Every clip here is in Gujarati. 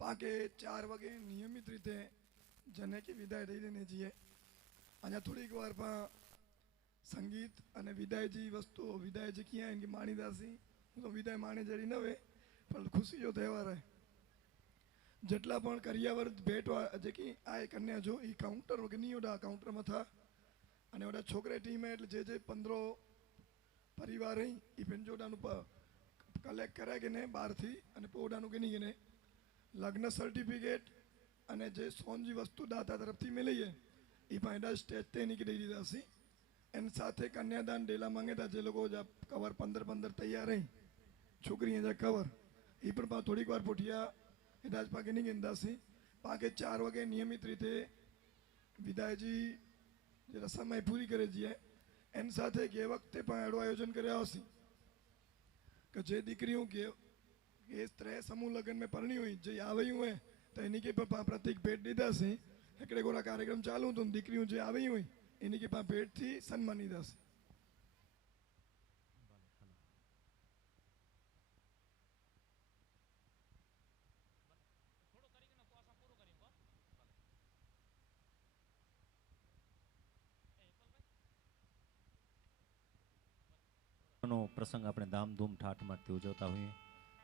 પાકે 4 વાગે નિયમિત રીતે જને કે વિદાય દઈ દેને છીએ. અહીંયા થોડીક વાર પણ સંગીત અને વિદાયજી વસ્તુઓ વિદાયજી ક્યાં એની માણીદાસી હું તો વિદાય માણી જડી ન હોય પણ ખુશી જો તહેવાર है. જેટલા પણ કરિયાવર ભેટ જેકી આ કન્યા જો એ કાઉન્ટર વગરની ઓડા કાઉન્ટરમાં था અને ઓડા છોકરા ટીમ એટલે જે 15 પરિવાર રહી એ પેંજોડાનું કલેક્ટ કરાય કે ને બહારથી અને પોડાનું કે નહીં ને લગ્ન સર્ટિફિકેટ અને જે સોનજી વસ્તુ દાતા તરફથી મળીએ એ પણ એડા સ્ટેજ તે નીકળી દઈ દીધા હશે. એની સાથે કન્યાદાન ડેલા માંગેતા જે લોકો કવર 15 તૈયાર રહી છોકરી जा કવર એ પણ થોડીક વાર પોઠિયા એડા જ પાકે નહીં ગેંદાસી. પાકે 4 વાગે નિયમિત રીતે વિદાયજી જે રસમ એ પૂરી કરે છીએ. એની સાથે કે વખતે પણ એડો આયોજન કર્યા હશે કે જે દીકરીઓ કે એ ત્રે સમૂહ લગ્ન में પરણી हुई જે આવી हुई तो એની કે પ્રતિક ભેટ દીધા છે. એકડે ગોરા કાર્યક્રમ ચાલુ તો દીકરીઓ જે આવી हुई એની કે ભેટથી સન્માની દાશે. પ્રસંગ આપણે ધામધૂમ ઠાઠમાંથી ઉજવતા હોઈએ.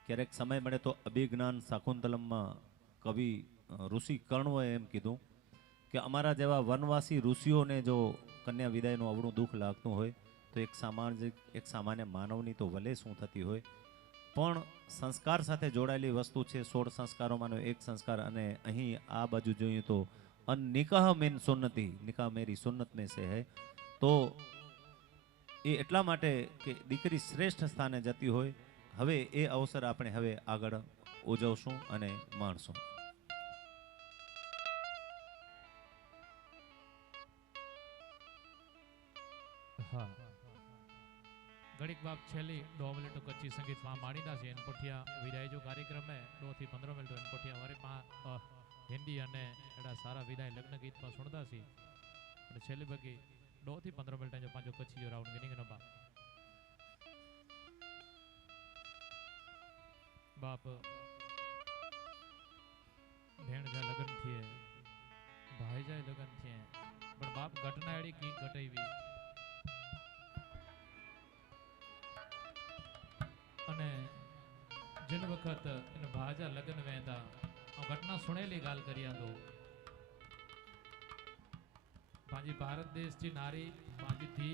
ક્યારેક સમય મળે તો અભિજ્ઞાન શાકુંતલમમાં કવિ ઋષિ કર્ણવે એમ કીધું કે અમારા જેવા વનવાસી ઋષિઓને જો કન્યા વિદાયનું અવળું દુઃખ લાગતું હોય તો એક સામાન્ય માનવની તો ભલે શું થતી હોય પણ સંસ્કાર સાથે જોડાયેલી વસ્તુ છે. 16 સંસ્કારોમાંનો એક સંસ્કાર અને અહીં આ બાજુ જોઈએ તો અન નિકાહ મિન સુન્નતી નિકાહ મેરી સુન્નત में से है. તો એ એટલા માટે કે દીકરી શ્રેષ્ઠ સ્થાને જતી હોય. હવે એ અવસર આપણે હવે આગળ ઉજવશું અને માણશું. हाँ गणिक बाप छेली 2 मिनट कच्ची संगीत में माणीदास एन पठिया विदाय जो कार्यक्रम है 2 થી 15 मिनट एन पठिया वारे में हिंदी अने एड़ा सारा विदाय लग्न गीत में सुनता सी अने छेली बगी 2 થી 15 मिनट जो पांचो कच्ची जो राउंड गिनिंग नबा बाप भेण जा लगन थिए भाई जा लगन थिए पण बाप घटना एड़ी की घटाईवी अने जिन वक्त इन भाजा लगन वेंदा घटना सुनेली गाल करिया तो पांजी भारत देश की नारी पांजी थी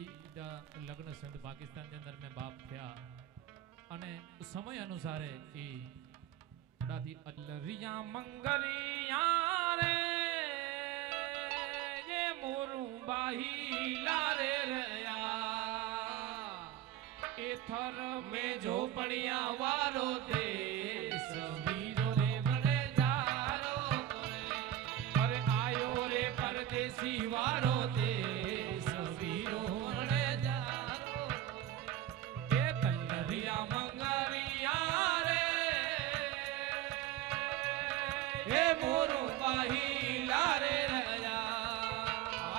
लग्न सिंध पाकिस्तान के अंदर में बाप थया अने समय अनुसार ई दादी अल्लरिया मंगरिया रे ये मोरू बाही लारे रया एथर में जो पड़िया वारो देश वीरो रे बड़े जारो पर आयो रे परदेसी वारो देश वीरो बड़े जारो ए तल्लरिया मंगरिया रे ए मोरू बाही लारे रया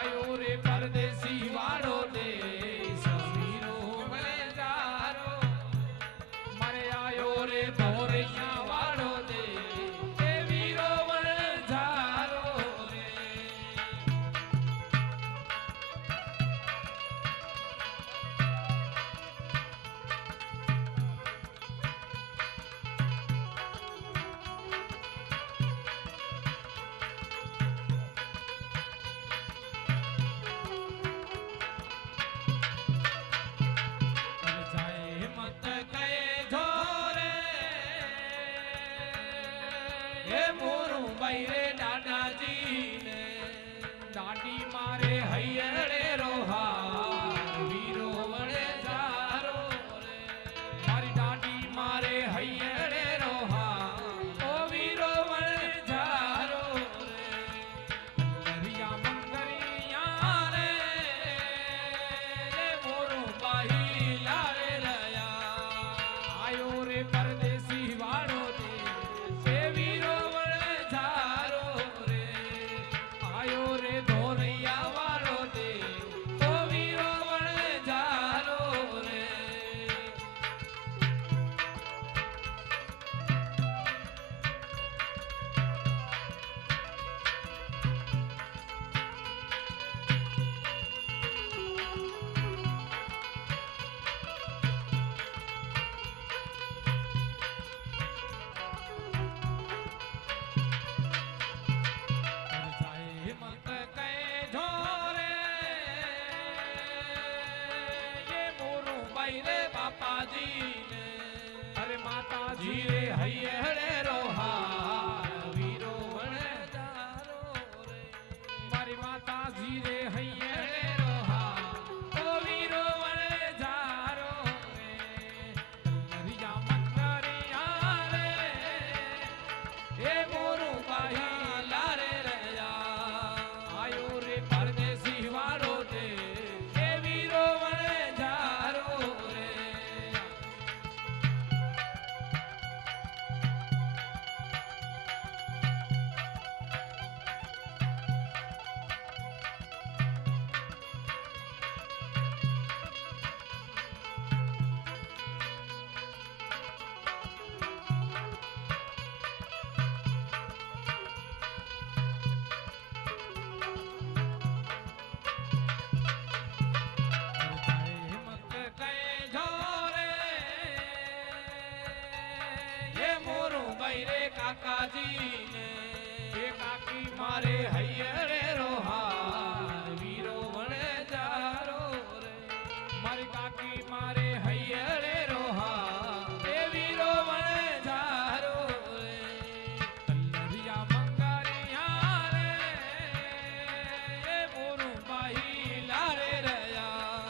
आयो रे परदेसी वारो देश वीरो बड़े जारो मरे आयो रे भोरिया वारो दे ए वीरो बड़े जारो रे जाए मत कहे झोरे हे मोरू बैरे दादाजी ने दादी मारे हयड़े रोहा वीरो बड़े जारो रे मारी दादी मारे हयड़े रोहा ओ वीरो बड़े जारो रे दरिया मंगरिया रे मोरू बाही लारे रया आयो रे परदेसी वाड़ो दे से वीरो बड़े जारो કાકાજી ને અરે માતાજી રે હૈયડે રોહાર વીરો વણે જારો રે મારી માતાજી રે હૈયડે રોહાર ઓ વીરો વણે જારો રે કલરિયા મંગરિયા રે એ મોરું બાહી લારે રયા આયો રે પરદેશી વાળો દે એ વીરો વણે જારો રે કાકાજી ને એ કાકી મારે હૈયરે રોહાર વીરો વણે જારો રે મારી કાકી મારે હૈયરે રોહાર એ વીરો વણે જારો રે કલરિયા મંગારિયા રે એ મોરું બાહી લારે રયા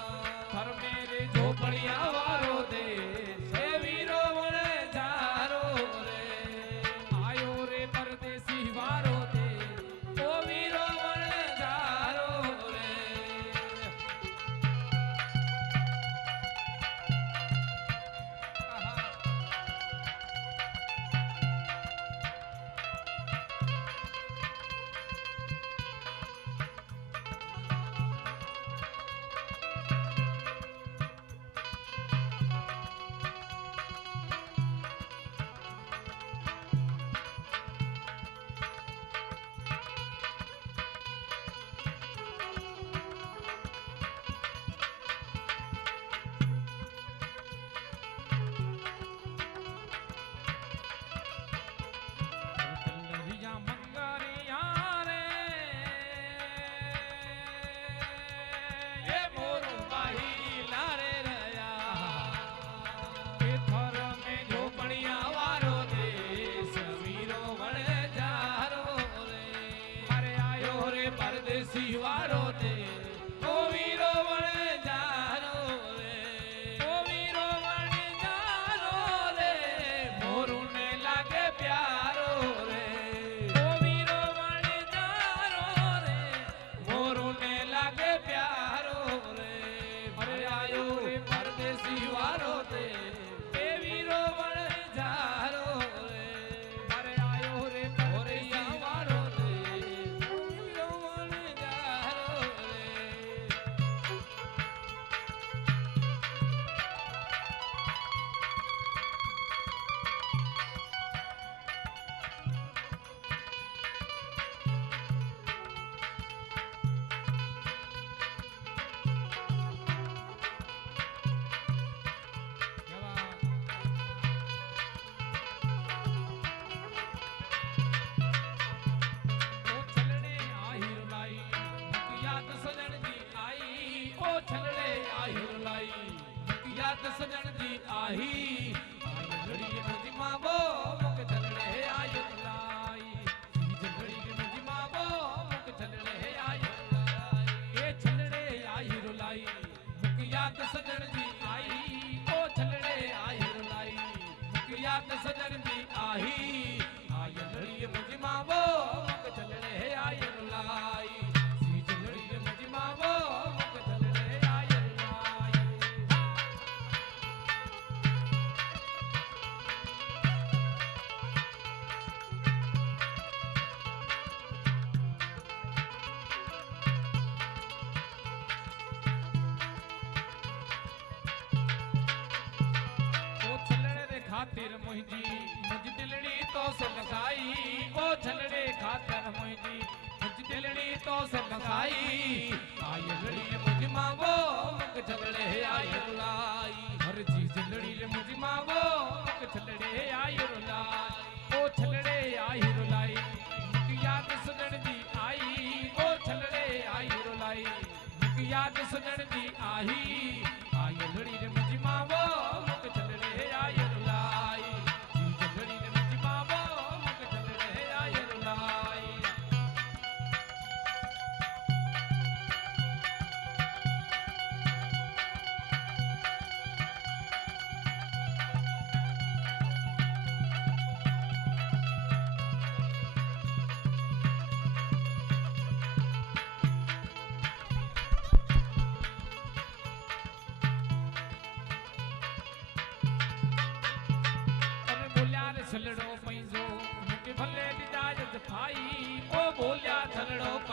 થર મેરે ઝોપડિયા વાળો દે એ વીરો વણે જારો રે આયો રે પરદેશી વાળો દે ઓ વીરો વણે જારો રે કલરિયા મંગરિયા રે એ મોરું બાહી લારે રયા એ થર મે ઝોપડિયા વાળો દેશ વીરો વણે જારો રે મારે આયો રે પરદેશી વાળો દે ઓ વીરો વણે જારો રે ઓ વીરો વણે જારો રે મોરું ને લાગે પ્યારો રે ઓ વીરો વણે જારો રે મોરું ને લાગે પ્યારો રે અરે આયો રે પરદેશી વાળો દે એ વીરો વણે જારો રે અરે આયો રે પરદેશી વાળો દે વીરો વણે જારો રે ઓ છલડે આહિર લાઈ યાદ સજણ જી આઈ ઓ છલડે આહિર લાઈ યાદ સજણ જી આહી આય લડી મુજી માવો મુક છલડે આહિર લાઈ જી લડી મુજી માવો મુક છલડે આહિર લાઈ એ છલડે આહિર લાઈ મુક યાદ સજણ જી આઈ ઓ છલડે આહિર લાઈ મુક યાદ સજણ જી આહી આય લડી મુજી માવો મુક છલડે આહિર લાઈ જી લડી મુજી માવો મુક છલડે આહિર લાઈ ओ छलड़े रे खातिर मुंहिंजी मुंहिंजी दिलड़ी तो से लॻाई ओ छलड़े खातिर मुंहिंजी मुंहिंजी दिलड़ी तो से लॻाई आय लड़ी मुंहिंजी मावो मुक छलड़े आय रुलाई हर जी दिलड़ी रे मुंहिंजी मावो मुक छलड़े आय रुलाई ओ छलड़े आय रुलाई मुक याद सुनण जी आई ओ छलड़े आय रुलाई मुक याद सुनण जी आई आय लड़ी रे मुंहिंजी मावो मुक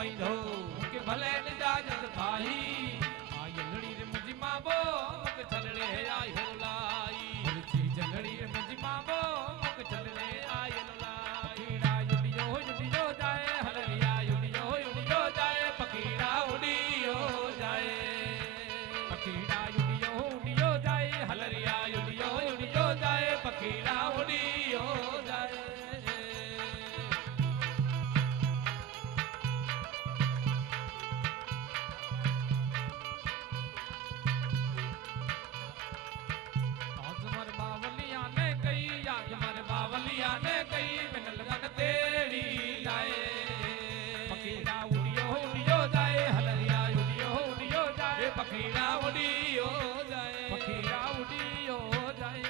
पैंधो के भले निजाजत भाई आय लड़ी रे मुझी माबो मुक छलड़े आय होलाई हरची जलड़ी रे मुझी माबो मुक छलड़े आय होलाई पकीड़ा युडियो जाए हलरिया युडियो जाए पकीड़ा उडियो जाए पकीड़ा युडियो जाए हलरिया युडियो जाए पकीड़ा उडियो जाए आज मर बावलिया ने कही आज मर बावलिया ने कही मिनल मन तेरी लाए पकीड़ा उडियो जाए हलरिया उडियो जाए पकीड़ा उडियो जाए पकीड़ा उडियो जाए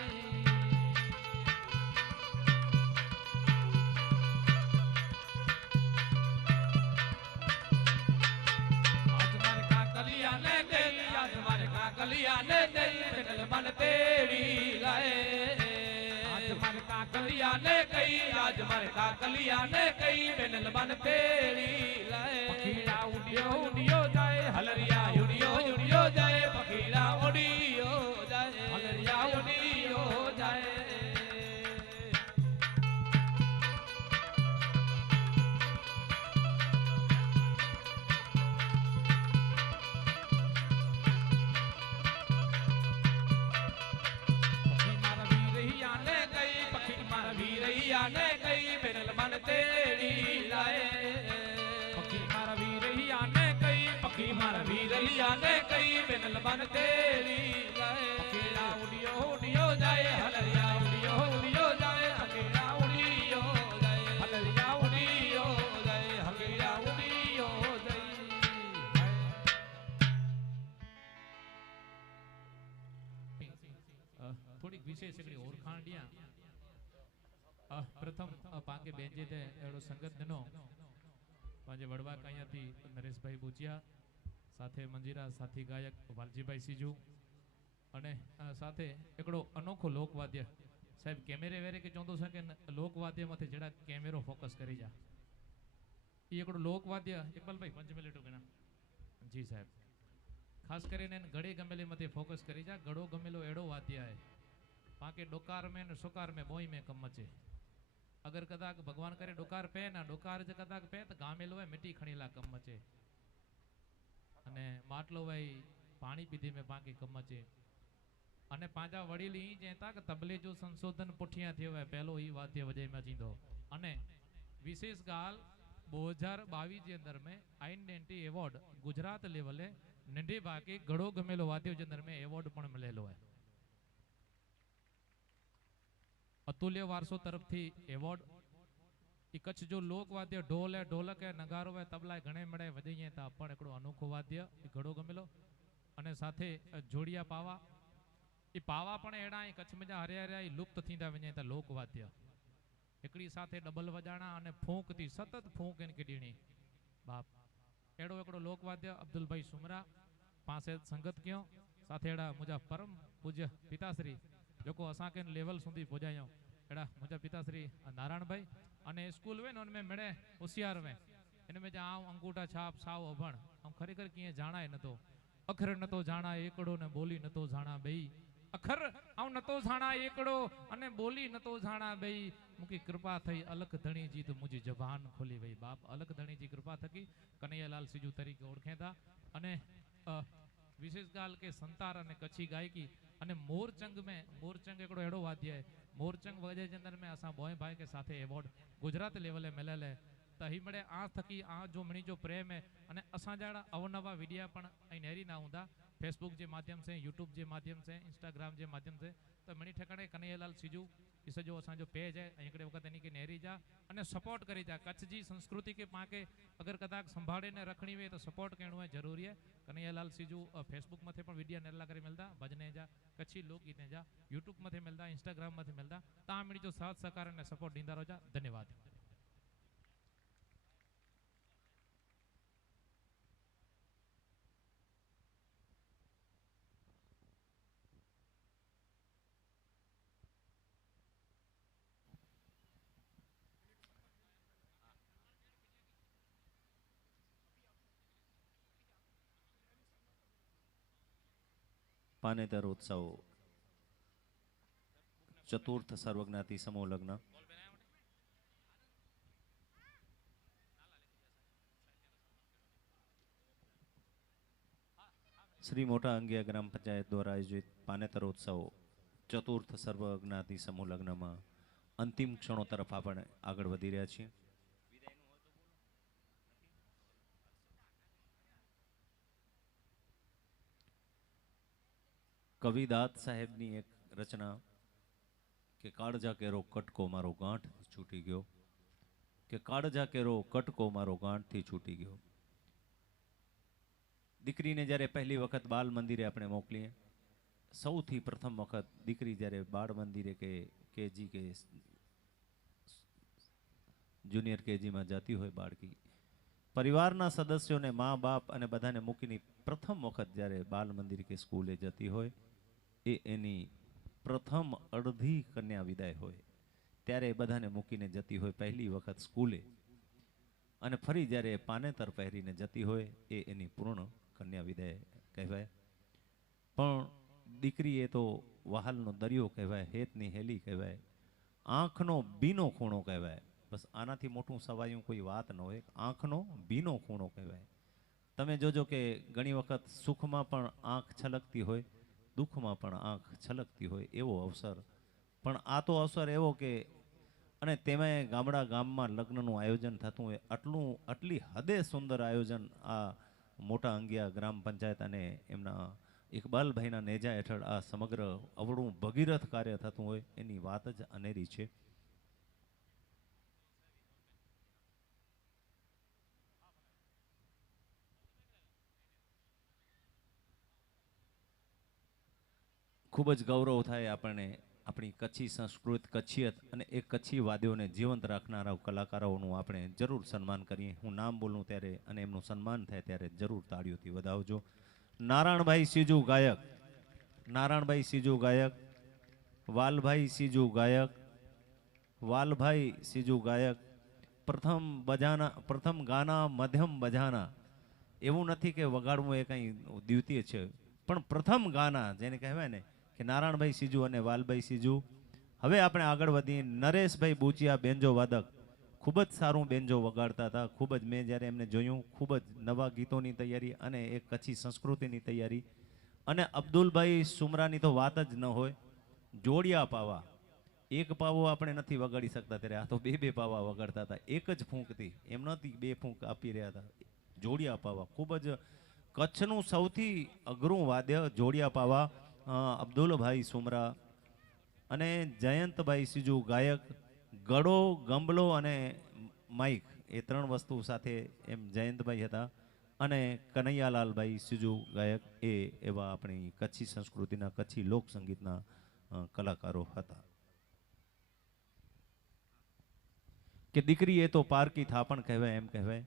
आज मर काकलिया ने गई आज मर काकलिया ने गई मिनल मन तेरी लाए आज मर काकलिया ने गई आज मर काकलिया ने गई मिनल मन तेरी लाए पकीड़ा उडियो जाए हलरिया उडियो जाए पकीड़ा उडियो जाए हलरिया उडियो जाए पखी मार वीरैया ने गई पखी मार वीरैया ने गई मिनल मन तेरी लाए पखी मार वीरैया ने गई पखी मार वीरैया ने गई मिनल मन तेरी लाए पकीड़ा उडियो जाए हलरिया उडियो जाए पकीड़ा उडियो जाए हलरिया उडियो जाए हकीड़ा उडियो जाए થોડીક વિશેષ એકડી ઓળખાણ ડિયા પ્રથમ પાંકે બેંજે તે એડો સંગત દિનો પાંજે વડવા કાયાથી નરેશભાઈ બુચિયા સાથે મંજીરા સાથી ગાયક વાલજીભાઈ સીજુ અને સાથે એકડો અનોખો લોકવાદ્ય સાહેબ કેમેરે વેરે કે ચોંતો છે કે લોકવાદ્યમાંથી જેડા કેમેરો ફોકસ કરી જા એ એકડો લોકવાદ્ય ઇકબાલભાઈ 5 મિનિટ ગણા જી સાહેબ ખાસ કરીને ગળે ગમેલે મતે ફોકસ કરી જા ગળો ગમેલો એડો વાદ્ય है पाके डोकार में न सुकार में बोई में कम मचे अगर कदाक भगवान करे डोकार पे ना डोकार जे कदाक पे तो गामेलो है मिट्टी खणीला कम मचे अने માટલો भाई पानी पीधी में पाके कम मचे अने पांजा वडीली जे ता के तबले जो संशोधन पुठिया थयो है पहलो ई वाद्य वजय में जींदो अने विशेष गाल 2022 जे अंदर में आइडेंटिटी एवॉर्ड गुजरात लेवले नंढे भागे घड़ो गमेलो वाद्य जे अंदर में एवॉर्ड पण मिलेलो है अतुल्य वारसो तरफ थी एवॉर्ड कच्छ जो लोकवाद्य ढोल है ढोलक है नगारो है तबला है घणे मड़े वजाइए था पण एकड़ो अनोखो वाद्य घड़ो गमेलो अने साथे जोड़िया पावा ई पावा पण एड़ा कच्छ में जा हरे हरे लुप्त थींदा वञे था लोकवाद्य एकड़ी साथे डबल वजाणा अने फूंक थी सतत फूंक इनके ॾीणी बाप एड़ो एकड़ो लोकवाद्य अब्दुल भाई सुमरा पासे संगत क्यों साथे एड़ा मुझा परम पूज्य पिताश्री जो असा के लेवल सुधी पहुंचायो एड़ा मुझा पिताश्री नारायण भाई अने स्कूल वे उनमें मिले होशियार में इनमें जा आऊं अंगूठा छाप साव अभण हम खरेखर किए जाना है न तो अखर न तो जाना एकड़ो ने बोली न तो जाना बई अखर आऊं न तो जाना एकड़ो अने बोली न तो जाना बई मुकी कृपा थई अलख धणी जी तो मुझी जबान खोली वई बाप अलख धणी जी कृपा थकी कन्हैयालाल सीजू तरीके ओळखे था अने विशेष गाल के संतार अने कच्छी गायकी अने मोरचंग में मोरचंग एकड़ो एड़ो वाद्य है मोरचंग वजह जे अंदर में असा बॉय भाई के साथे एवॉर्ड गुजरात लेवले मिलल है त ही मड़े आ थकी आ जो मणी जो प्रेम है अने असा जड़ा अवनवा वीडियो पण अहीं नेरी ना हुंदा फेसबुक के माध्यम से यूट्यूब के माध्यम से इंस्टाग्राम के माध्यम से तो मणी ठिकाणे कन्हैयालाल सीजू इस जो असो पेज है हिकड़े वक्त इनकी नेरी जा अने सपोर्ट करी जा कच्छ जी संस्कृति के पाके अगर कदाक संभाळे ने रखनी हुए तो सपोर्ट करणो है जरूरी है कन्हैयालाल सीजू फेसबुक मथे पण वीडियो नेरला करी मिलता भजने जा कच्छी लोकगीते जा यूट्यूब मथे मिलता इंस्टाग्राम मथे मिलता ता मणी जो साथ सहकार ने सपोर्ट दींदा रहो जा धन्यवाद। પાનેતર ઉત્સવ ચતુર્થ સર્વજ્ઞાતિ સમૂહ લગ્ન શ્રી મોટા અંગિયા ગ્રામ પંચાયત દ્વારા આયોજિત પાનેતર ઉત્સવ ચતુર્થ સર્વજ્ઞાતિ સમૂહ લગ્નમાં અંતિમ ક્ષણો તરફ આપણે આગળ વધી રહ્યા છીએ. કવિ દાદ સાહેબની એક રચના કે કાળજા કેરો કટકો મારો ગાંઠ છૂટી ગયો, કે કાળજા કેરો કટકો મારો ગાંઠથી છૂટી ગયો. દીકરીને જ્યારે પહેલી વખત બાલ મંદિરે આપણે મોકલીએ, સૌથી પ્રથમ વખત દીકરી જ્યારે બાળ મંદિરે કે કેજી કે જુનિયર કેજીમાં જતી હોય બાળકી, પરિવારના સદસ્યોને મા બાપ અને બધાને મૂકીને પ્રથમ વખત જ્યારે બાલ મંદિર કે સ્કૂલે જતી હોય, એ એની પ્રથમ અડધી કન્યા વિદાય હોય. ત્યારે બધાને મૂકીને જતી હોય પહેલી વખત સ્કૂલે, અને ફરી જ્યારે પાનેતર પહેરીને જતી હોય એ એની પૂર્ણ કન્યા વિદાય કહેવાય. પણ દીકરી એ તો વહાલનો દરિયો કહેવાય, હેતની હેલી કહેવાય, આંખનો બીનો ખૂણો કહેવાય. બસ આનાથી મોટું સવાયું કોઈ વાત ન હોય. આંખનો બીનો ખૂણો કહેવાય. તમે જોજો કે ઘણી વખત સુખમાં પણ આંખ છલકતી હોય, દુઃખમાં પણ આંખ છલકતી હોય એવો અવસર. પણ આ તો અવસર એવો કે, અને તેમાંય ગામમાં લગ્નનું આયોજન થતું હોય, આટલી હદે સુંદર આયોજન આ મોટા અંગિયા ગ્રામ પંચાયત અને એમના ઇકબાલભાઈના નેજા હેઠળ આ સમગ્ર અવળું ભગીરથ કાર્ય થતું હોય એની વાત જ અનેરી છે. ખૂબ જ ગૌરવ થાય આપણને આપણી કચ્છી સંસ્કૃત, કચ્છિયત અને એ કચ્છી વાદ્યોને જીવંત રાખનારા કલાકારોનું આપણે જરૂર સન્માન કરીએ. હું નામ બોલું ત્યારે અને એમનું સન્માન થાય ત્યારે જરૂર તાળીઓથી વધાવજો. નારાયણભાઈ સીજુ ગાયક, નારાયણભાઈ સીજુ ગાયક, વાલભાઈ સીજુ ગાયક, વાલભાઈ સીજુ ગાયક, પ્રથમ ગાના મધ્યમ બજાના. એવું નથી કે વગાડવું એ કંઈ દ્વિતીય છે, પણ પ્રથમ ગાના જેને કહેવાય ને કે નારાયણભાઈ સીજુ અને વાલભાઈ સીજુ. હવે આપણે આગળ વધીએ. નરેશભાઈ બુચિયા બેન્જો વાદક, ખૂબ જ સારું બેન્જો વગાડતા હતા. ખૂબ જ મેં જ્યારે એમને જોયું, ખૂબ જ નવા ગીતોની તૈયારી અને એક કચ્છી સંસ્કૃતિની તૈયારી. અને અબ્દુલભાઈ સુમરાની તો વાત જ ન હોય. જોડિયા પાવા, એક પાવો આપણે નથી વગાડી શકતા ત્યારે આ તો બે પાવા વગાડતા હતા. એક જ ફૂંકથી, એમ નથી બે ફૂંક આપી રહ્યા હતા. જોડિયા પાવા ખૂબ જ કચ્છનું સૌથી અઘરું વાદ્ય જોડિયા પાવા. અબ્દુલભાઈ સુમરા અને જયંતભાઈ સીજુ ગાયક. ગળો, ગંબલો અને માઇક એ ત્રણ વસ્તુ સાથે એમ જયંતભાઈ હતા. અને કનૈયાલાલભાઈ સીજુ ગાયક એ એવા આપણી કચ્છી સંસ્કૃતિના, કચ્છી લોક સંગીતના કલાકારો હતા. કે દીકરી એ તો પારકી થાપણ કહેવાય. એમ કહેવાય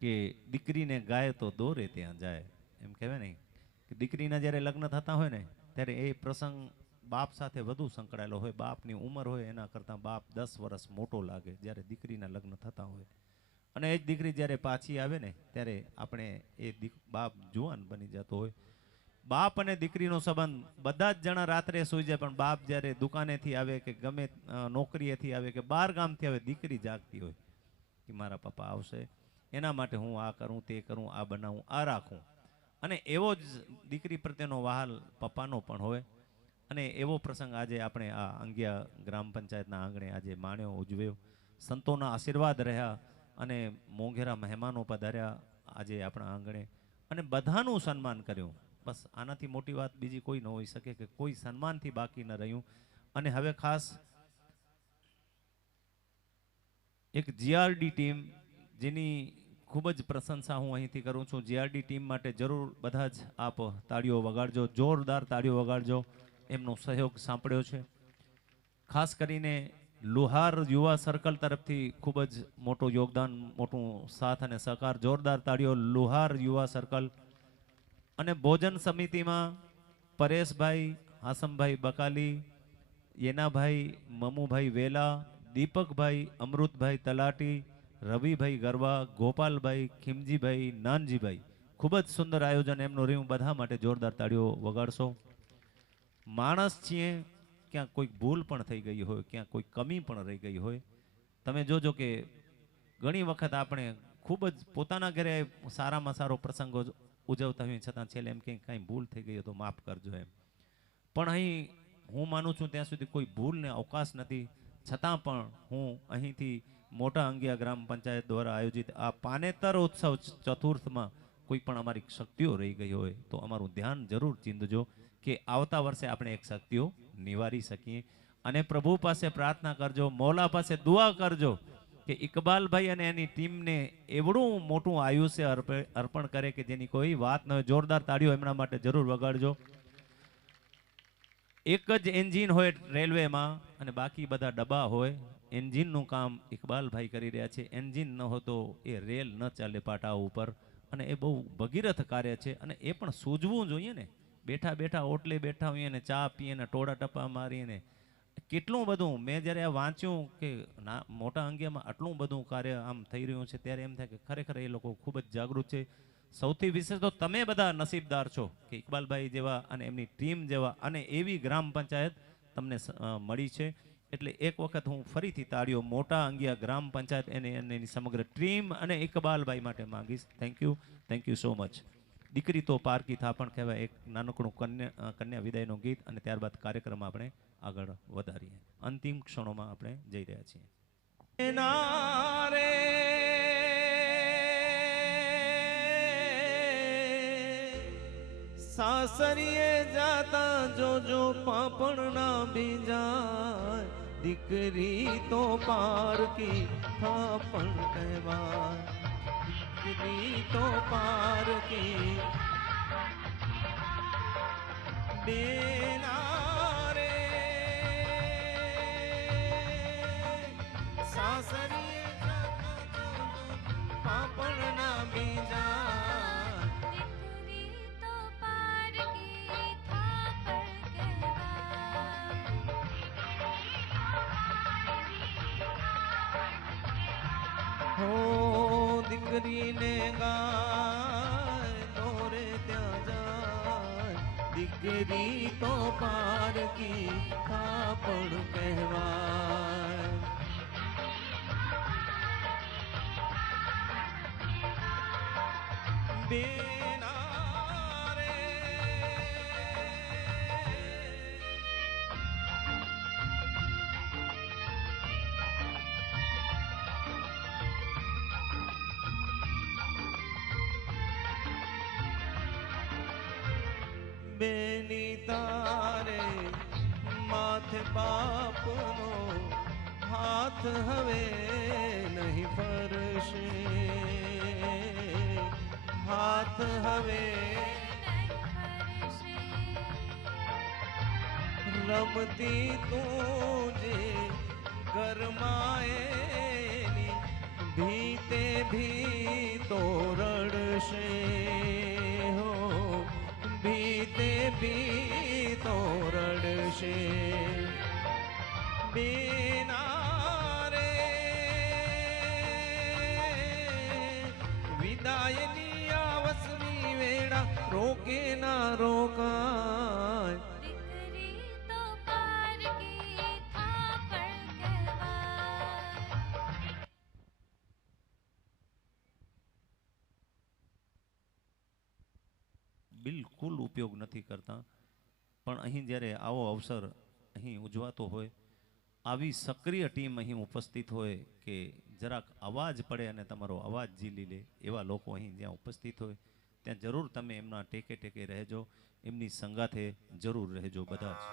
કે દીકરીને ગાય તો દોરે ત્યાં જાય. એમ કહેવાય ને કે દીકરીના જ્યારે લગ્ન થતા હોય ને ત્યારે એ પ્રસંગ બાપ સાથે વધુ સંકળાયેલો હોય. બાપની ઉંમર હોય એના કરતાં બાપ 10 વર્ષ મોટો લાગે જ્યારે દીકરીના લગ્ન થતા હોય. અને એ જ દીકરી જ્યારે પાછી આવે ને ત્યારે આપણે બાપ જુવાન બની જતો હોય. બાપ અને દીકરીનો સંબંધ, બધા જ જણા રાત્રે સૂઈ જાય, પણ બાપ જ્યારે દુકાનેથી આવે કે ગમે નોકરીએથી આવે કે બાર ગામથી આવે, દીકરી જાગતી હોય કે મારા પપ્પા આવશે, એના માટે હું આ કરું, તે કરું, આ બનાવું, આ રાખું. અને એવો જ દીકરી પ્રત્યેનો વહાલ પપ્પાનો પણ હોય. અને એવો પ્રસંગ આજે આપણે આ અંગિયા ગ્રામ પંચાયતના આંગણે આજે માણ્યો, ઉજવ્યો. સંતોના આશીર્વાદ રહ્યા અને મોંઘેરા મહેમાનો પધાર્યા આજે આપણા આંગણે અને બધાનું સન્માન કર્યું. બસ આનાથી મોટી વાત બીજી કોઈ ન હોઈ શકે કે કોઈ સન્માનથી બાકી ન રહ્યું. અને હવે ખાસ એક જીઆરડી ટીમ જેની ખૂબ જ પ્રશંસા હું અહીંથી કરું છું. જીઆરડી ટીમ માટે જરૂર બધા જ આપ તાળીઓ વગાડજો, જોરદાર તાળીઓ વગાડજો. એમનો સહયોગ સાંપડ્યો છે. ખાસ કરીને લુહાર યુવા સર્કલ તરફથી ખૂબ જ મોટું યોગદાન, મોટું સાથ અને સહકાર. જોરદાર તાળીઓ લુહાર યુવા સર્કલ. અને ભોજન સમિતિમાં પરેશભાઈ, હાસમભાઈ બકાલી, યેનાભાઈ, મમુભાઈ વેલા, દીપકભાઈ, અમૃતભાઈ તલાટી, રવિભાઈ ગરવા, ગોપાલભાઈ, ખીમજીભાઈ, નાનજીભાઈ. ખૂબ જ સુંદર આયોજન એમનું રહ્યું. બધા માટે જોરદાર તાળીઓ વગાડશો. માણસ છીએ, ક્યાંક કોઈક ભૂલ પણ થઈ ગઈ હોય, ક્યાંક કોઈ કમી પણ રહી ગઈ હોય. તમે જોજો કે ઘણી વખત આપણે ખૂબ જ પોતાના ઘરે સારામાં સારો પ્રસંગો ઉજવતા હોઈએ, છતાં છેલ્લે એમ કે કાંઈ ભૂલ થઈ ગઈ હોય તો માફ કરજો એમ. પણ અહીં હું માનું છું ત્યાં સુધી કોઈ ભૂલને અવકાશ નથી. છતાં પણ હું અહીંથી મોટા અંગિયા ગ્રામ પંચાયત દ્વારા આયોજિત આ પાનેતર ઉત્સવ ચતુર્થમાં કોઈ પણ અમારી શક્તિઓ રહી ગઈ હોય તો અમારું ધ્યાન જરૂર ચીંધજો કે આવતા વર્ષે આપણે એક શક્તિઓ નિવારી શકીએ. અને પ્રભુ પાસે પ્રાર્થના કરજો, મૌલા પાસે દુઆ કરજો કે ઇકબાલભાઈ અને એની ટીમને એવડું મોટું આયુષ્ય અર્પણ કરે કે જેની કોઈ વાત ન હોય. જોરદાર તાળીઓ એમના માટે જરૂર વગાડજો. એક જ એન્જિન હોય રેલવેમાં અને બાકી બધા ડબ્બા હોય. એન્જિનનું કામ ઇકબાલભાઈ કરી રહ્યા છે. એન્જિન ન હોય તો એ રેલ ન ચાલે પાટા ઉપર. અને એ બહુ ભગીરથ કાર્ય છે અને એ પણ સૂઝવું જોઈએ ને. બેઠા બેઠા ઓટલે બેઠા હોઈએ ને ચા પીએ ને ટોળા ટપા મારીને કેટલું બધું. મેં જ્યારે આ વાંચ્યું કે મોટા અંગિયામાં આટલું બધું કાર્ય આમ થઈ રહ્યું છે ત્યારે એમ થાય કે ખરેખર એ લોકો ખૂબ જ જાગૃત છે. સૌથી વિશેષ તો તમે બધા નસીબદાર છો કે ઇકબાલભાઈ જેવા અને એમની ટીમ જેવા અને એવી ગ્રામ પંચાયત તમને મળી છે. એટલે એક વખત હું ફરીથી તાળીઓ મોટા અંગિયા ગ્રામ પંચાયત અને એની સમગ્ર ટીમ અને ઇકબાલભાઈ માટે માંગીશ. Thank you so much. દીકરી તો પારકી થાપણ કહેવાય એક નાનકડું કન્યા વિદાયનું ગીત અને ત્યારબાદ કાર્યક્રમ આપણે આગળ વધારીએ. અંતિમ ક્ષણોમાં આપણે જઈ રહ્યા છીએ. સાસરીએ જાતા જોજો પાપણ ના બીજાય, દીકરી તો પારકી થાપણ કહેવાય, દીકરી તો પારકી બેના રે સાસરીએ જાતા જોજો પાપણ ના બીજાય. હો દીકરીને ગાય દોરે ત્યાં જાય, દીકરી તો પારકી થાપણ કહેવાય. બેના રે બેની તારે માથે બાપનો હાથ હવે નહીં ફરશે, હાથ હવે રમતી તું જે ઘરમાં એની ભીતે ભીતો રડશે, હો ભીતે ભીતો રડશે. બેના રે વિદાયની આવસની વેળા રોકે ના રોકાય, બિલકુલ ઉપયોગ નથી કરતા. પણ અહીં જ્યારે આવો અવસર અહીં ઉજવાતો હોય, આવી સક્રિય ટીમ અહીં ઉપસ્થિત હોય કે જરાક અવાજ પડે અને તમારો અવાજ ઝીલી લે એવા લોકો અહીં જ્યાં ઉપસ્થિત હોય ત્યાં જરૂર તમે એમના ટેકે ટેકે રહેજો, એમની સંગાથે જરૂર રહેજો બધા જ.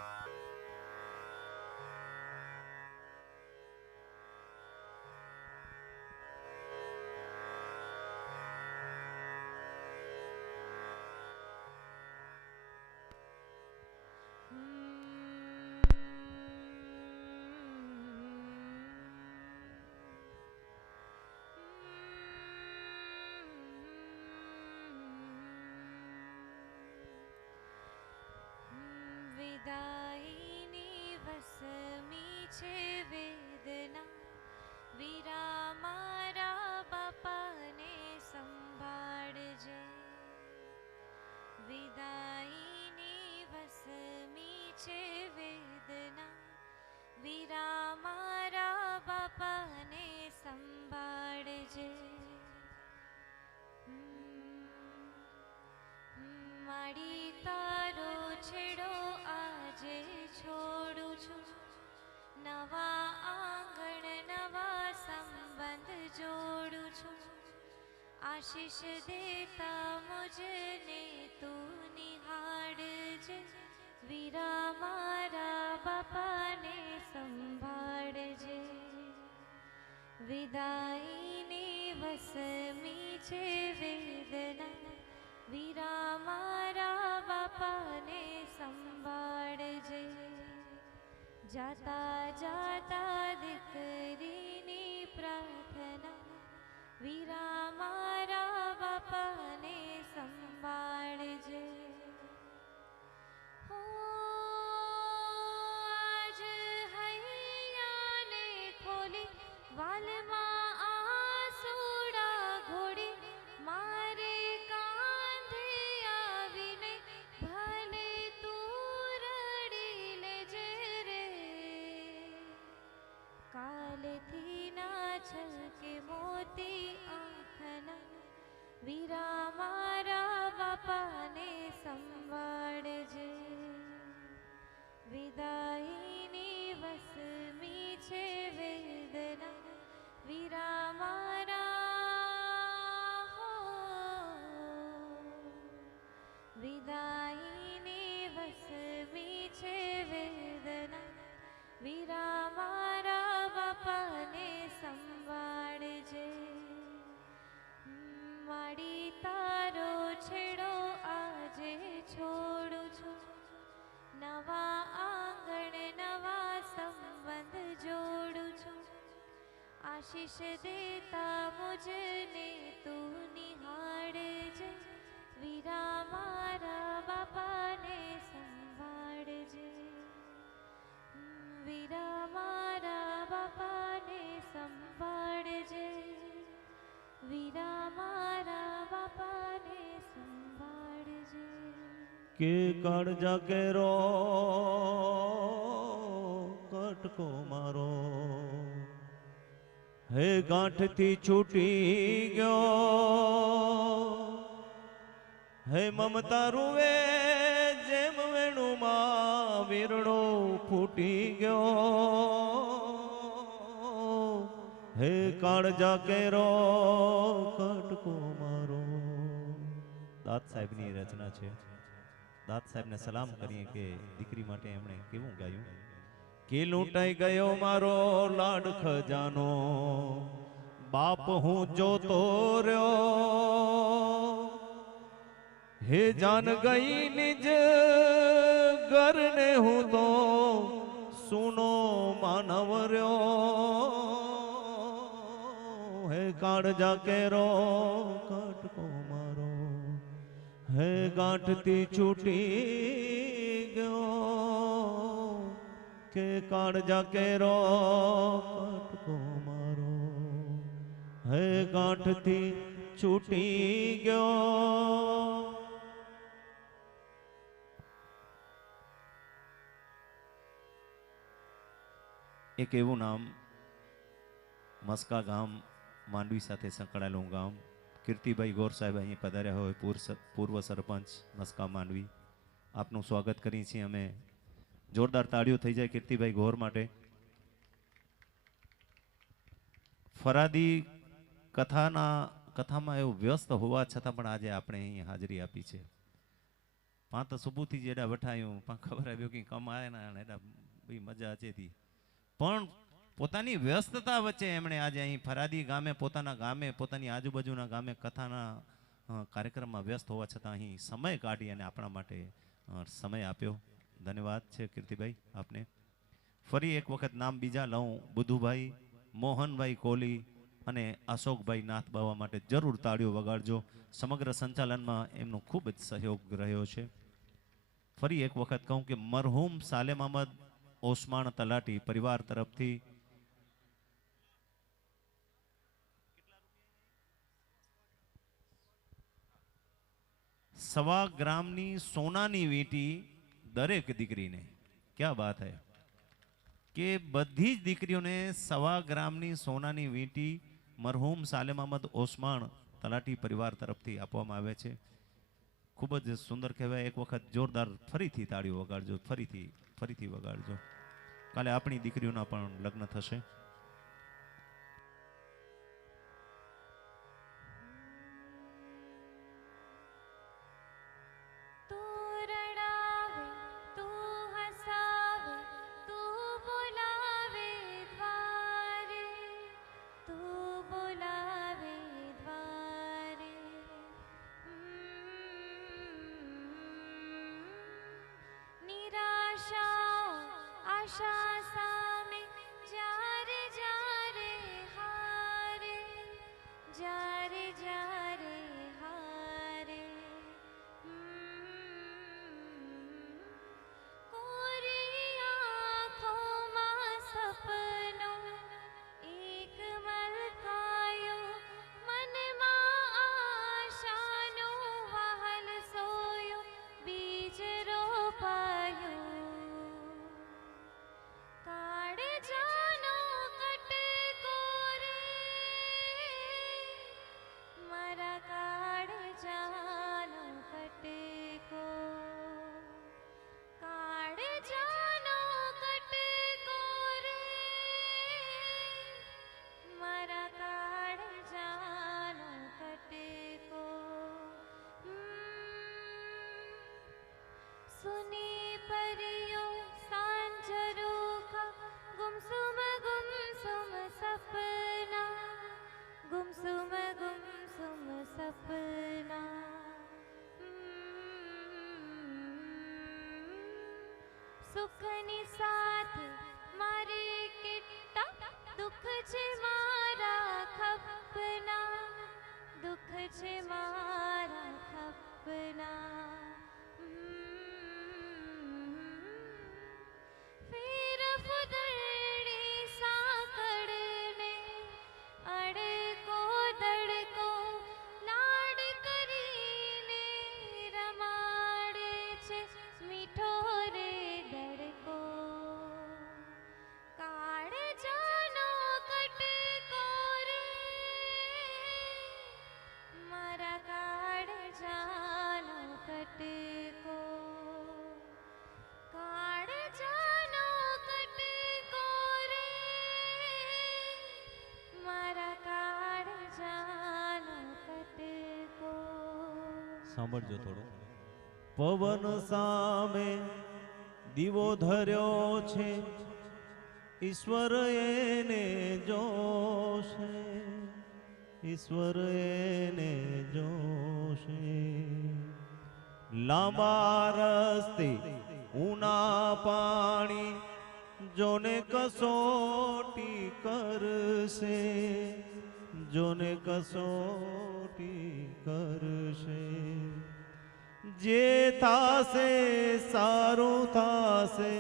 વિદાયની વસમી છે વેદના, વીરા મારા બાપાને સંભાળજે. વિદાયની વસમી છે વેદના વીરા મારા બાપાને સંભાળજે. માડી તારો છેડો આજે છોડું છું, નવા આંગણ નવા સંબંધ જોડું છું. આશીષ દેતા મુજને તું નિહાળજે વીરા મારા બાપાને સંભાળજે. વિદાયની વસમી છે વેદના વીરા મારા બાપાને સંભાળજે. જાતા જાતા દીકરીની પ્રાર્થના વીરા મારા બાપાને સંભાળજે. આજ હૈયાને ખોલી વાલમાં આંસુડા ઘોડી મારે કાંધે આવીને ભલે તું રડી લેજે રે. કાલથી ના છલકે મોતી આંખના વીરા મારા બાપાને સંભાળજે. વિદાયની વસમી છે વેદના વીરા મારા હો. વિદાયની વસમી છે વેદના વીરા મારા બાપાને સંભાળજે. માડી તારો છેડો આજે છોડું છું, નવા આંગણ નવા સંબંધ જોડું છું. આશીષ દેતા મુજને તું નિહાળજે વીરા મારા બાપાને સંભાળજે. વીરા મારા બાપાને સંભાળજે. વીરા મારા બાપાને સંભાળજે. કે કાળજા કેરો કટકો મારો હે ગાંઠથી છૂટી ગયો. હે મમતા રૂવે જેમ વેણુમાં વીરડો ફૂટી ગયો. હે કાળજા કેરો કટકો મારો. દાદ સાહેબની રચના છે. દાદ સાહેબને સલામ કરીએ કે દીકરી માટે એમણે કેવું ગાયું. કે લૂંટાઈ ગયો મારો લાડ ખજાનો, બાપ હું જોતો રહ્યો. હે જાન ગઈ નિજ ઘરને હું તો સુનો માનવ રહ્યો. હે કાળજા કેરો કટકો મારો હે ગાંઠથી છૂટી ગયો. કે કાળજા કેરો કટકો મારો હે ગાંઠથી છૂટી ગયો. એક એવું નામ મસ્કા ગામ માંડવી સાથે સંકળાયેલું ગામ. કીર્તિભાઈ ગોર સાહેબ અહીં પધાર્યા હોય, પૂર્વ સરપંચ મસ્કા માંડવી. આપનું સ્વાગત કરીએ છીએ અમે. જોરદાર તાળીઓ થઈ જાય કીર્તિભાઈ ગોર માટે. ફરાદી કથામાં એવું વ્યસ્ત હોવા છતાં પણ આજે આપણે અહીં હાજરી આપી છે. પાંચ સુબુથી જેડા વઠાયું પણ ખબર આવ્યું કે કમાય ના એડા બી મજા હતી. પણ પોતાની વ્યસ્તતા વચ્ચે એમણે આજે અહીં ફરાદી ગામે પોતાની આજુબાજુના ગામે કથાના કાર્યક્રમમાં વ્યસ્ત હોવા છતાં અહીં સમય કાઢી અને આપણા માટે સમય આપ્યો. ધન્યવાદ છે કીર્તિભાઈ આપને. ફરી એક વખત નામ બીજા લઉં. બુધુભાઈ, મોહનભાઈ કોહલી અને અશોકભાઈ નાથ બાવા માટે જરૂર તાળીઓ વગાડજો. સમગ્ર સંચાલનમાં એમનો ખૂબ જ સહયોગ રહ્યો છે. ફરી એક વખત કહું કે મરહૂમ સાલેમ અહમદ ઓસમાણ તલાટી પરિવાર તરફથી ₹1.25 ગ્રામની સોનાની વીંટી દરેક દીકરીને ક્યાં બાત હે કે બધી જ દીકરીઓને 1.25 ગ્રામની સોનાની વીંટી મરહૂમ સાલેમ અહમદ ઓસમાણ તલાટી પરિવાર તરફથી આપવામાં આવે છે. ખૂબ જ સુંદર કહેવાય. એક વખત જોરદાર ફરીથી તાળીઓ વગાડજો, ફરીથી વગાડજો. કાલે આપણી દીકરીઓના પણ લગ્ન થશે. તું રડાવે, તું હસાવે, તું બોલાવે દ્વારે, તું બોલાવે દ્વારે. નિરાશાઓ આશા સામે જ્યારે જ્યારે હારે, જ્યારે જ્યારે હારે. કોરી આંખોમાં સપનું એક મલકાયું, મનમાં આશાનું વહાલ સોયું, બીજ રોપાયું. કાળજાનો કટકો રે, મારા કાળજાનો કટકો, કાળજાનો કટકો રે, મારા કાળજાનો કટકો. સુની પરિયો સાંજ રૂખા, ગુમસુમ ગુમસુમ સપના, ગુમસુમ ગુમસુમ સપના. સુખની સાથે મારે કેટલા દુઃખ છે મારા ખપના, દુઃખ છે મારા ખપના. ફેર ફુદરડી સાંકળને અડકો દડકો લાડ કરીને રમાડે છે મીઠો રે દડકો. કાળજાનો કટકો રે, મારા કાળજાનો કટકો, કાળજાનો કટકો રે, મારા કાળજાનો કટકો. સાંભળજો થોડું. પવન સામે દીવો ધર્યો છે, ઈશ્વર એને જોશે, ઈશ્વર એને જોશે. લાંબા રસ્તે ઊના પાણી જોને કસોટી કરશે, જોને કસોટી કરશે. જે થાશે સારું થાશે,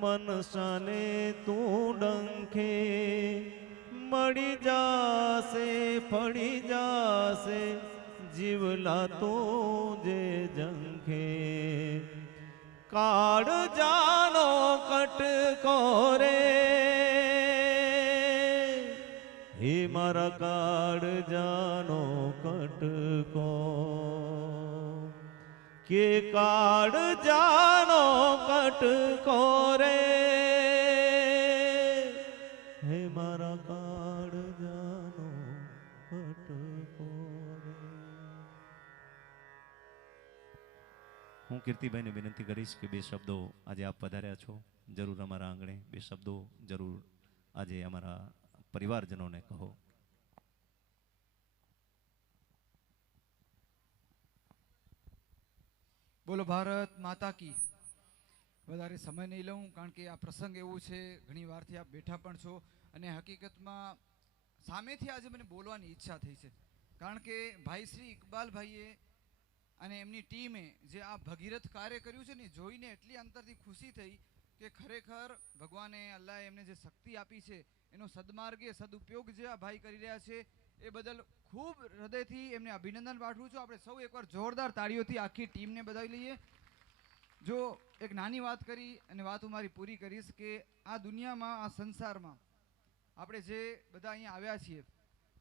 મનસાને તું ડંખે મળી જાશે, ફળી જાશે જીવલા તું જે જંખે. કાળજાનો કટકો રે, હે મારા કાળજાનો કટકો, કે કાળજાનો કટકો રે, હે મારા કાળજાનો કટકો રે. હું કીર્તિભાઈને વિનંતી કરીશ કે 2 શબ્દો આજે આપ પધાર્યા છો, જરૂર અમારા આંગણે 2 શબ્દો જરૂર આજે અમારા પરિવારજનોને કહો. બોલો ભારત માતા કી. વધારે સમય નહીં લઉં કારણ કે આ પ્રસંગ એવું છે, ઘણી વારથી આપ બેઠા પણ છો અને હકીકતમાં સામેથી આજે મને બોલવાની ઈચ્છા થઈ છે કારણ કે ભાઈ શ્રી ઇકબાલભાઈએ અને એમની ટીમે જે આ ભગીરથ કાર્ય કર્યું છે ને, જોઈને એટલી અંતરથી ખુશી થઈ કે ખરેખર ભગવાને અલ્લાહે એમને જે શક્તિ આપી છે એનો સદમાર્ગે સદુપયોગ જે આ ભાઈ કરી રહ્યા છે એ બદલ ખૂબ હૃદયથી એમને અભિનંદન પાઠવું છું. આપણે સૌ એકવાર જોરદાર તાળીઓથી આખી ટીમને બધાવી લઈએ. જો એક નાની વાત કરી અને વાત હું મારી પૂરી કરીશ કે આ દુનિયામાં, આ સંસારમાં આપણે જે બધા અહીંયા આવ્યા છીએ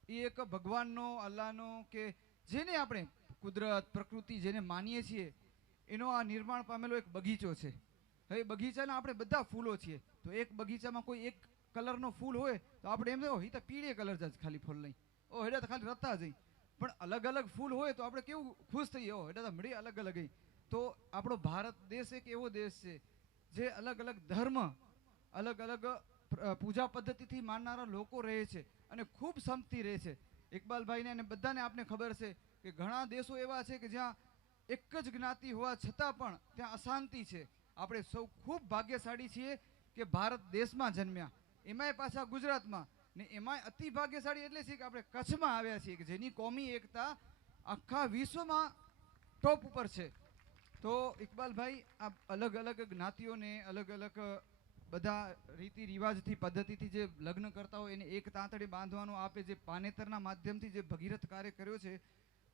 એ એક ભગવાનનો, અલ્લાહનો કે જેને આપણે કુદરત, પ્રકૃતિ જેને માનીએ છીએ એનો આ નિર્માણ પામેલો એક બગીચો છે. હવે બગીચાના આપણે બધા ફૂલો છીએ, તો એક બગીચામાં કોઈ એક કલરનો ફૂલ હોય તો આપણે એમ એ તો પીળે કલર જ ખાલી ફૂલ નહીં, ઓ હેડા તો ખાલી રતા જઈ. પણ અલગ અલગ ફૂલ હોય તો આપણે કેવું ખુશ થઈએ, ઓ હેડા તો મળી અલગ અલગ. તો આપણો ભારત દેશ એક એવો દેશ છે જે અલગ અલગ ધર્મ, અલગ અલગ પૂજા પદ્ધતિથી માનનારા લોકો રહે છે અને ખૂબ સંપતી રહે છે. ઇકબાલભાઈને અને બધાને આપને ખબર છે કે ઘણા દેશો એવા છે કે જ્યાં એક જ જ્ઞાતિ હોવા છતાં પણ ત્યાં અશાંતિ છે. આપણે સૌ ખૂબ ભાગ્યશાળી છીએ કે ભારત દેશમાં જન્મ્યા, એમાંય પાછા ગુજરાતમાં, ને એમાંય અતિ ભાગ્યશાળી એટલે છે કે આપણે કચ્છમાં આવ્યા છીએ કે જેની કોમી એકતા આખા વિશ્વમાં ટોપ ઉપર છે. તો ઇકબાલભાઈ, આ અલગ અલગ જ્ઞાતિઓને અલગ અલગ બધા રીતિ રિવાજથી, પદ્ધતિથી જે લગ્ન કરતા હોય એને એક તાંતડે બાંધવાનો આપે જે પાનેતરના માધ્યમથી જે ભગીરથ કાર્ય કર્યો છે,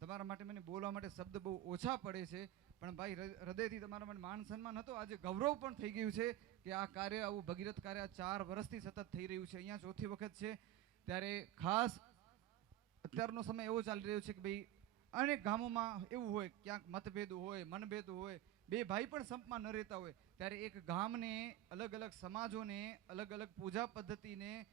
તમારા માટે મને બોલવા માટે શબ્દ બહુ ઓછા પડે છે, પણ ભાઈ હૃદયથી તમારા માટે માન સન્માન હતો. આજે ગૌરવ પણ થઈ ગયું છે કે આ કાર્ય, આવું ભગીરથ કાર્ય 4 વર્ષથી સતત થઈ રહ્યું છે. અહીંયા ચોથી વખત છે, ત્યારે ખાસ અત્યારનો સમય એવો ચાલી રહ્યો છે કે ભાઈ અનેક ગામોમાં એવું હોય, ક્યાંક મતભેદ હોય, મનભેદ હોય, બે ભાઈ પણ સંપમાં ન રહેતા હોય, ત્યારે એક ગામને, અલગ અલગ સમાજોને, અલગ અલગ પૂજા પદ્ધતિને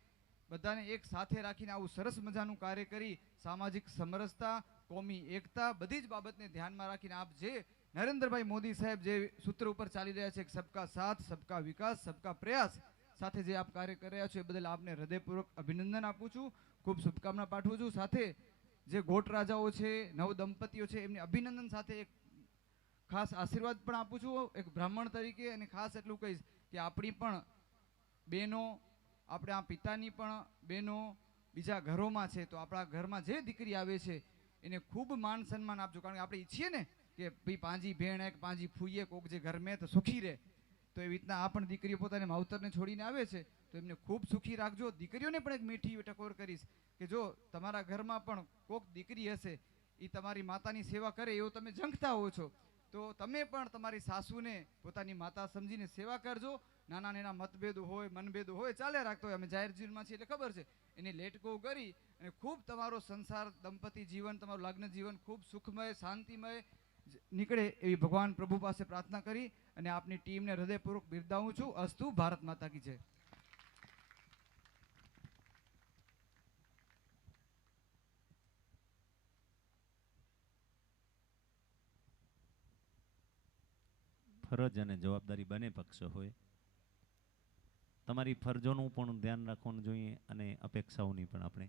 બધાને એક સાથે રાખીને આવું સરસ મજાનું કાર્ય કરી સામાજિક સમરસતા, કોમી એકતા, બધી જ બાબતને ધ્યાનમાં રાખીને આપ જે નરેન્દ્રભાઈ મોદી સાહેબ જે સૂત્ર ઉપર ચાલી રહ્યા છે, સબકા સાથ, સબકા વિકાસ, સબકા પ્રયાસ સાથે જે આપ કાર્ય કરી રહ્યા છો એ બદલ આપને હૃદયપૂર્વક અભિનંદન આપું છું, ખૂબ શુભકામના પાઠવું છું. સાથે જે ગોટ રાજાઓ છે, નવ દંપતીઓ છે, એમને અભિનંદન સાથે એક ખાસ આશીર્વાદ પણ આપું છું એક બ્રાહ્મણ તરીકે. અને ખાસ એટલું કહીશ કે આપણી પણ બહેનો, આપણે આ પિતાની પણ બહેનો બીજા ઘરોમાં છે, તો આપણા ઘરમાં જે દીકરી આવે છે એને ખૂબ માન સન્માન આપજો. કારણ કે આપણે ઈચ્છીએ ને કે ભાઈ પાંજી ભેણ કે પાંજી ફૂઈએ કોક જે ઘર મેં તો સુખી રહે, તો એવી રીતના આ પણ દીકરીઓ પોતાને માવતરને છોડીને આવે છે તો એમને ખૂબ સુખી રાખજો. દીકરીઓને પણ એક મીઠી ટકોર કરીશ કે જો તમારા ઘરમાં પણ કોક દીકરી હશે એ તમારી માતાની સેવા કરે એવું તમે ઝંખતા હો છો, તો તમે પણ તમારી સાસુને પોતાની માતા સમજીને સેવા કરજો. નાના નાના મતભેદ હોય, મનભેદ હોય, ચાલ્યા રાખતો હોય, અમે જાહેર જીવનમાં છીએ એટલે ખબર છે, એને લેટ ગો કરી અને ખૂબ તમારો સંસાર, દંપતી જીવન, તમારું લગ્ન જીવન ખૂબ સુખમય, શાંતિમય નીકળે એવી ભગવાન પ્રભુ પાસે પ્રાર્થના કરી અને આપની ટીમને હૃદયપૂર્વક બિરદાવું છું. અસ્તુ. ભારત માતા કી જય. ફરજ અને જવાબદારી બંને પક્ષ હોય. તમારી ફરજોનું પણ ધ્યાન રાખવાનું જોઈએ અને અપેક્ષાઓની પણ. આપણે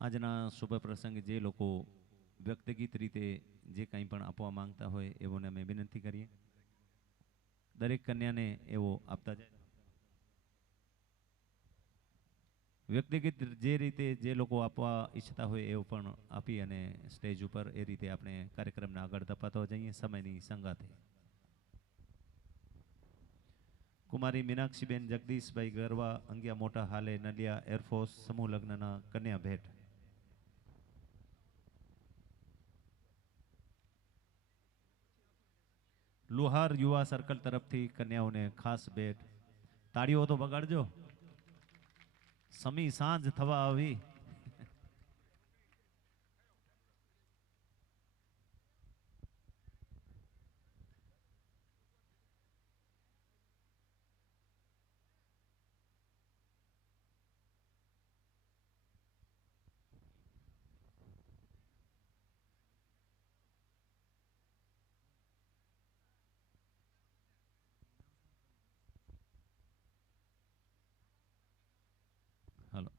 આજના શુભ પ્રસંગે જે લોકો વ્યક્તિગત રીતે જે કંઈ પણ આપવા માંગતા હોય એવોને અમે વિનંતી કરીએ, દરેક કન્યાને એવો આપતા જાય. વ્યક્તિગત જે રીતે જે લોકો આપવા ઈચ્છતા હોય એવું પણ આપી અને સ્ટેજ ઉપર એ રીતે આપણે કાર્યક્રમને આગળ ધપાતો જઈએ સમયની સંગાથે. કુમારી મીનાક્ષીબેન જગદીશભાઈ ગરવા, અંગિયા મોટા હાલે, નલિયા એરફોર્સ સમૂહ લગ્નના કન્યા ભેટ. લુહાર યુવા સર્કલ તરફથી કન્યાઓને ખાસ ભેટ. તાળીઓ તો વગાડજો. સમી સાંજ થવા આવી. હાલો.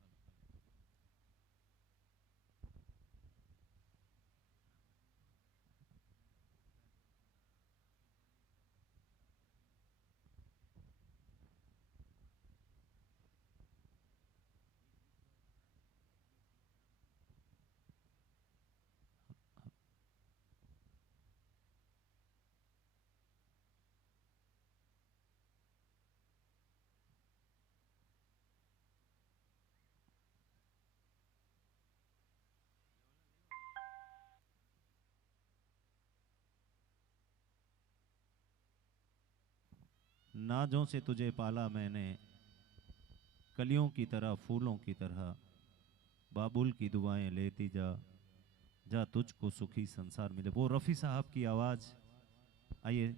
नाजों से तुझे पाला मैंने, कलियों की तरह फूलों की तरह, बाबुल की दुआएं लेती जा, जा तुझको सुखी संसार मिले। वो रफ़ी साहब की आवाज़। आइए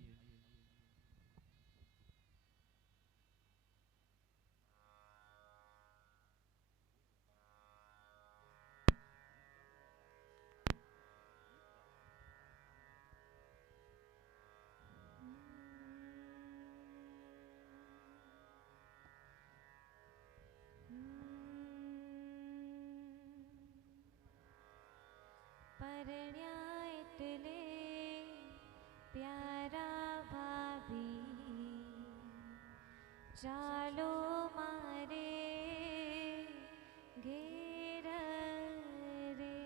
પરણ્યા એટલે પ્યારા ભાભી, ચાલો મારે ઘેર રે.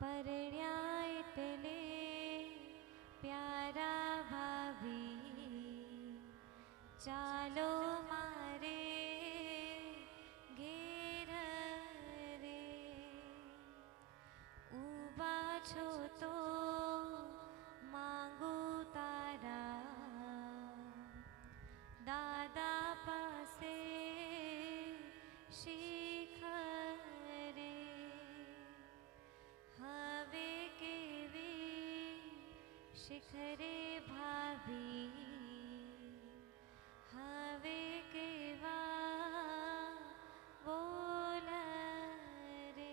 પરણ્યા એટલે પ્યારા ભાભી, ચાલો મારે ઘેર રે. ઊભા છો તો માંગુ તારા દાદા પાસે શીખ રે. હવે કેવી શિખરે ભાભી, હવે કેવા બોલ રે.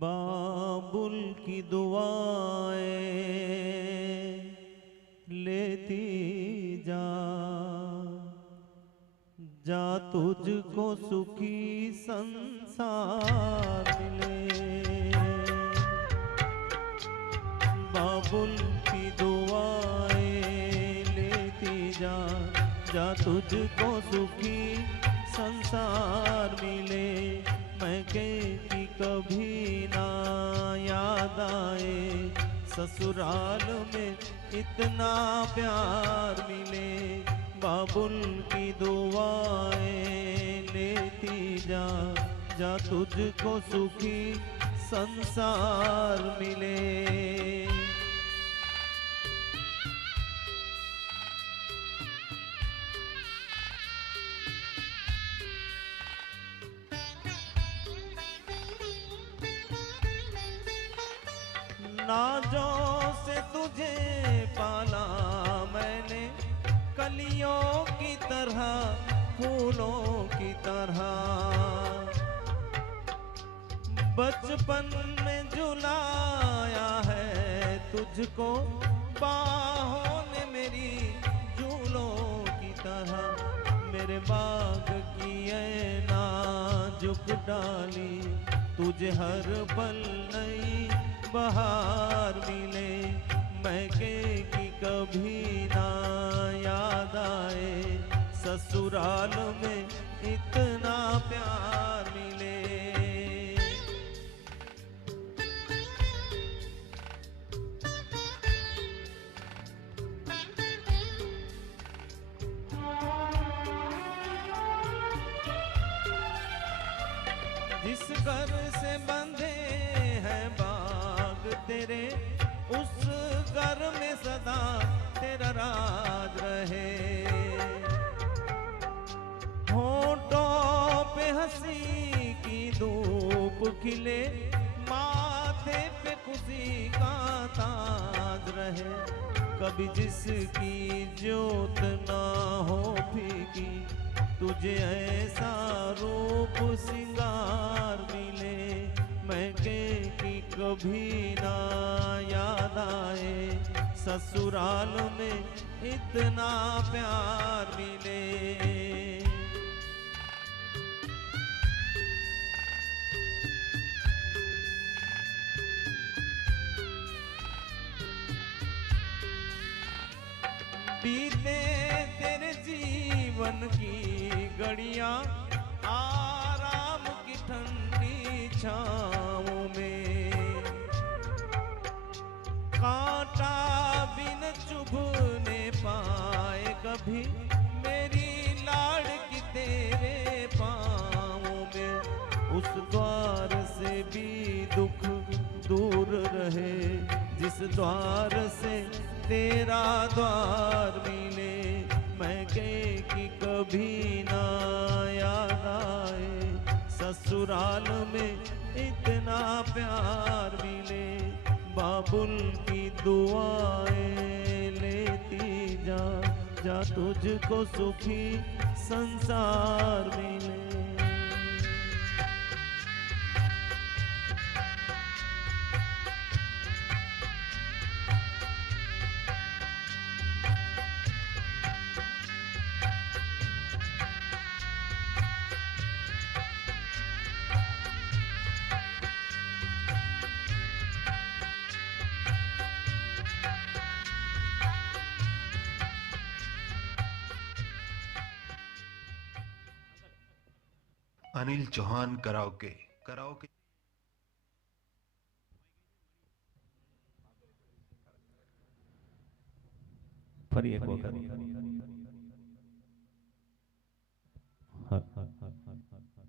बाबुल की दुआएं लेती जा, जा तुझको सुखी संसार मिले। बाबुल की दुआएं लेती जा, जा तुझको सुखी संसार मिले। मैं के की कभी ना याद आए, ससुराल में इतना प्यार मिले। बाबुल की दुआएं लेती जा, जा तुझको सुखी संसार मिले। नाजों से तुझे पाला मैंने, कलियों की तरह फूलों की तरह। बचपन में झुलाया है तुझको बाहों ने मेरी झूलों की तरह। मेरे बाग की है नाजुक डाली, तुझे हर पल नई बहार मिले। मैं के की कभी ना याद आए, ससुराल में इतना प्यार मिले। जिस घर से बंधे हैं बाग तेरे, उस घर में सदा तेरा राज रहे। होठों पे हंसी की धूप खिले, माथे पे खुशी का ताज रहे। कभी जिसकी ज्योत ना हो फीकी, तुझे ऐसा रूप सिंगार मिले। मैं के की कभी ना याद आए, ससुराल में इतना प्यार मिले। बीते तेरे जीवन जीवन की घड़ियां आराम की ठंडी छाँव में, कांटा बिन चुभने पाए कभी मेरी लाड़की तेरे पाँव में। उस द्वार से भी दुख दूर रहे जिस द्वार से तेरा द्वार मिले। मैं गए कि कभी ना याद आए, ससुराल में इतना प्यार मिले। बाबुल की दुआएं लेती जा, जा तुझको सुखी संसार मिले। अनिल चौहान कराओके कराओके ફરી એક વખત. હર હર હર હર હર હર.